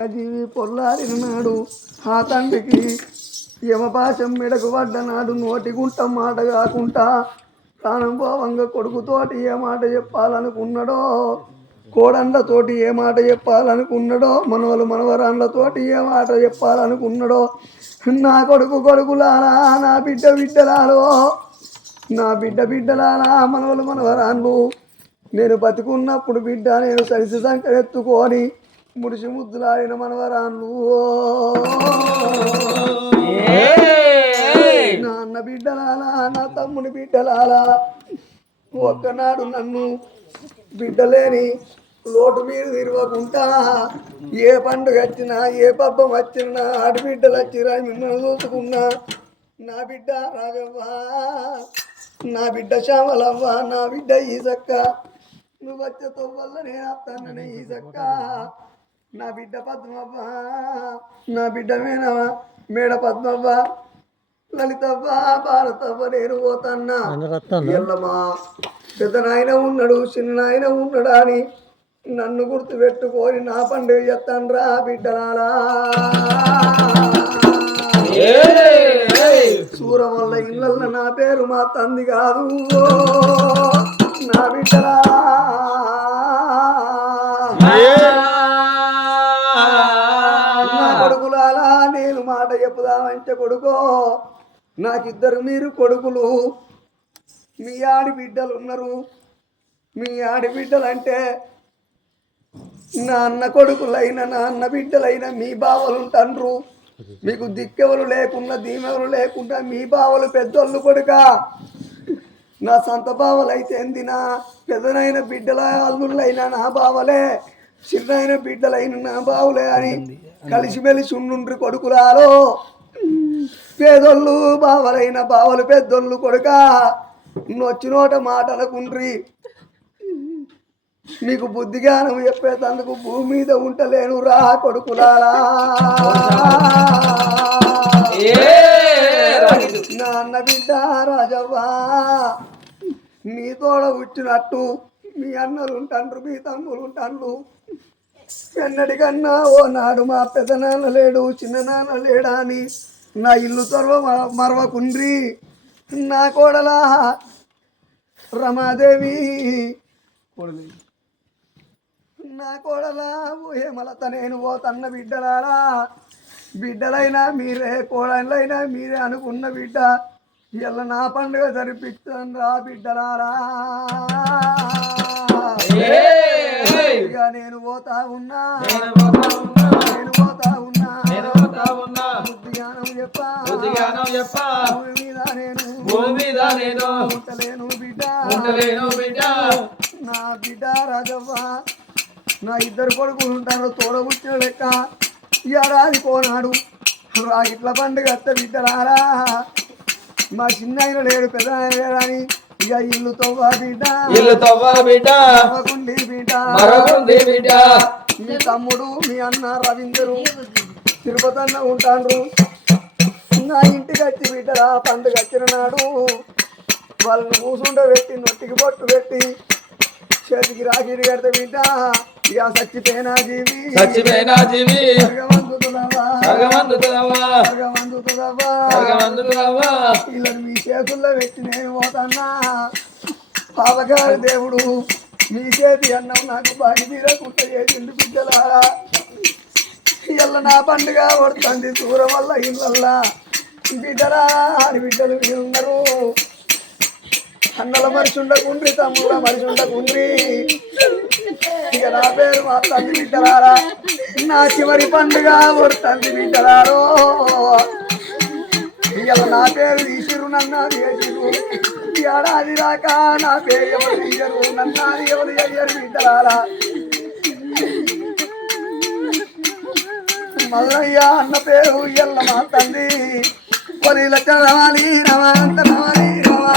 జీవి పొల్లారిన నాడు ఆ తండ్రికి యమపాశం మెడకు పడ్డనాడు నోటి గుంట మాట కాకుండా ప్రాణం పోవంగా కొడుకుతోటి ఏ మాట చెప్పాలనుకున్నాడో కోడండ్లతోటి ఏ మాట చెప్పాలనుకున్నాడో మనవలు మనవరాండ్లతోటి ఏ మాట చెప్పాలనుకున్నాడో నా కొడుకు కొడుకులారా నా బిడ్డ బిడ్డలారో నా బిడ్డ బిడ్డలారా మనవలు మనవరాన్లు నేను బతికున్నప్పుడు బిడ్డ నేను సరిసి సంకరెత్తుకొని ముడిసి ముద్దులాడిన మనవరాన్లు నా అన్న బిడ్డలాలా నా తమ్ముని బిడ్డలాలా ఒక్కనాడు నన్ను బిడ్డలేని లోటు మీద తిరగకుండా ఏ పండుగ వచ్చినా ఏ పబ్బం వచ్చినా ఆడబిడ్డలు వచ్చినా మిమ్మల్ని చూసుకున్నా నా బిడ్డ రాగవ్వా నా బిడ్డ శ్యామలవ్వ నా బిడ్డ ఈసక్క నువ్వు వచ్చేతో వల్ల నేను వస్తానని ఈసక్క నా బిడ్డ పద్మవ్వ నా బిడ్డ మేడ పద్మవ్వ లలితవ్వ భారతవ్వ నేను పోతన్నా ఎల్లమ్మా పెద్ద నాయన ఉన్నాడు చిన్న నాయన ఉన్నాడా అని నన్ను గుర్తు పెట్టుకొని నా పండుగ చేస్తాన్రా బిడ్డలాలా సూరం వల్ల ఇళ్ళల్లో నా పేరు మా తంది కాదు నా బిడ్డలా నా కొడుకులాలా నేను మాట చెప్పుదామంటే కొడుకో నాకిద్దరు మీరు కొడుకులు మీ ఆడబిడ్డలు ఉన్నారు మీ ఆడబిడ్డలంటే నా అన్న కొడుకులైన నా అన్న బిడ్డలైన మీ బావలు ఉంటారు మీకు దిక్కెవరు లేకుండా దీమెవరు లేకుండా మీ బావలు పెద్దోళ్ళు కొడుక నా సొంత బావలు అయితే నా పెద్దనైన బిడ్డల అల్లుళ్ళైనా నా బావలే చిన్నైన బిడ్డలైన నా బావులే అని కలిసిమెలిసి ఉండ్రి కొడుకులాలో పేదోళ్ళు బావలైన బావలు పెద్దోళ్ళు కొడుక నొచ్చినోట మాటలకుండ్రి మీకు బుద్ధిగానం చెప్పేటందుకు భూమి మీద ఉంటలేను రా కొడుకులారా నా అన్న బిడ్డ రాజవ్వా నీ తోడ వచ్చినట్టు మీ అన్నలు ఉంటాండ్రు మీ తమ్ములు ఉంటాండ్రు ఎన్నటికన్నా ఓ నాడు మా పెద్ద నాన్న లేడు చిన్న నాన్న లేడా అని నా ఇల్లు త్వరవ మరవకుండ్రి నా కోడలా రమాదేవి నా కోడలా ఏమలత నేను ఓ తన్న బిడ్డలారా బిడ్డలైనా మీరే కోడలైనా మీరే అనుకున్న బిడ్డ ఇలా నా పండుగ జరిపిస్తాను రా బిడ్డలారా ఇక నేను పోతా ఉన్నా నేను పోతా ఉన్నా బుద్ధిగానం చెప్పా భూమి మీద నేను ఉంటలేను బిడ్డ నా బిడ్డ రాజవ్వ నా ఇద్దరు కొడుకులు ఉంటారు తోడబుట్టిన లెక్క ఇరాది పోనాడు ఇట్ల పండుగ అత్త బిడ్డలారా మా చిన్న ఆయన లేడు పెద్ద ఆయన లేడని ఇక ఇల్లు తవ్వ బిడ్డ బిడ్డ మీ తమ్ముడు మీ అన్న రవీందరు తిరుపతన్న ఉంటాండ్రు నా ఇంటికి వచ్చి బిడ్డరా పండుగ వచ్చిన నాడు వాళ్ళని కూసుండబెట్టి నొట్టికి బొట్టు పెట్టి చేతికి రాగిరి కడితే బిడ్డ ఇక చచ్చిపోయినా జీవి ఇలా మీ చేతుల్లో పెట్టి నేను పోతన్నా పాపగారి దేవుడు మీ చేతి అన్నం నాకు బాగి తీరకుండా చేసింది బిడ్డలారా ఇళ్ళ నా పండుగ పడుతుంది దూరం వల్ల ఇళ్ళల్లా బిడ్డరా అని బిడ్డలు ఉన్నారు అన్నల మనిషి ఉండకుండ్రి తమ్ముళ్ళ మనిషి ఉండకుండ్రి ఇక నా పేరు మా తండ్రి బిడ్డలారా నా చివరి పండుగ పడుతుంది బిడ్డలారో ఇక నా పేరు తీసిరు నన్నది చేసిరు ఏడాది రాక నా పేరు ఎవరు తీయరు నన్నది ఎవరు అయ్యారు బిడ్డలారా మల్లయ్య అన్న పేరు ఎల్ల మా తండ్రి పొలిల చదవాలి రమాంత రమాలి రమా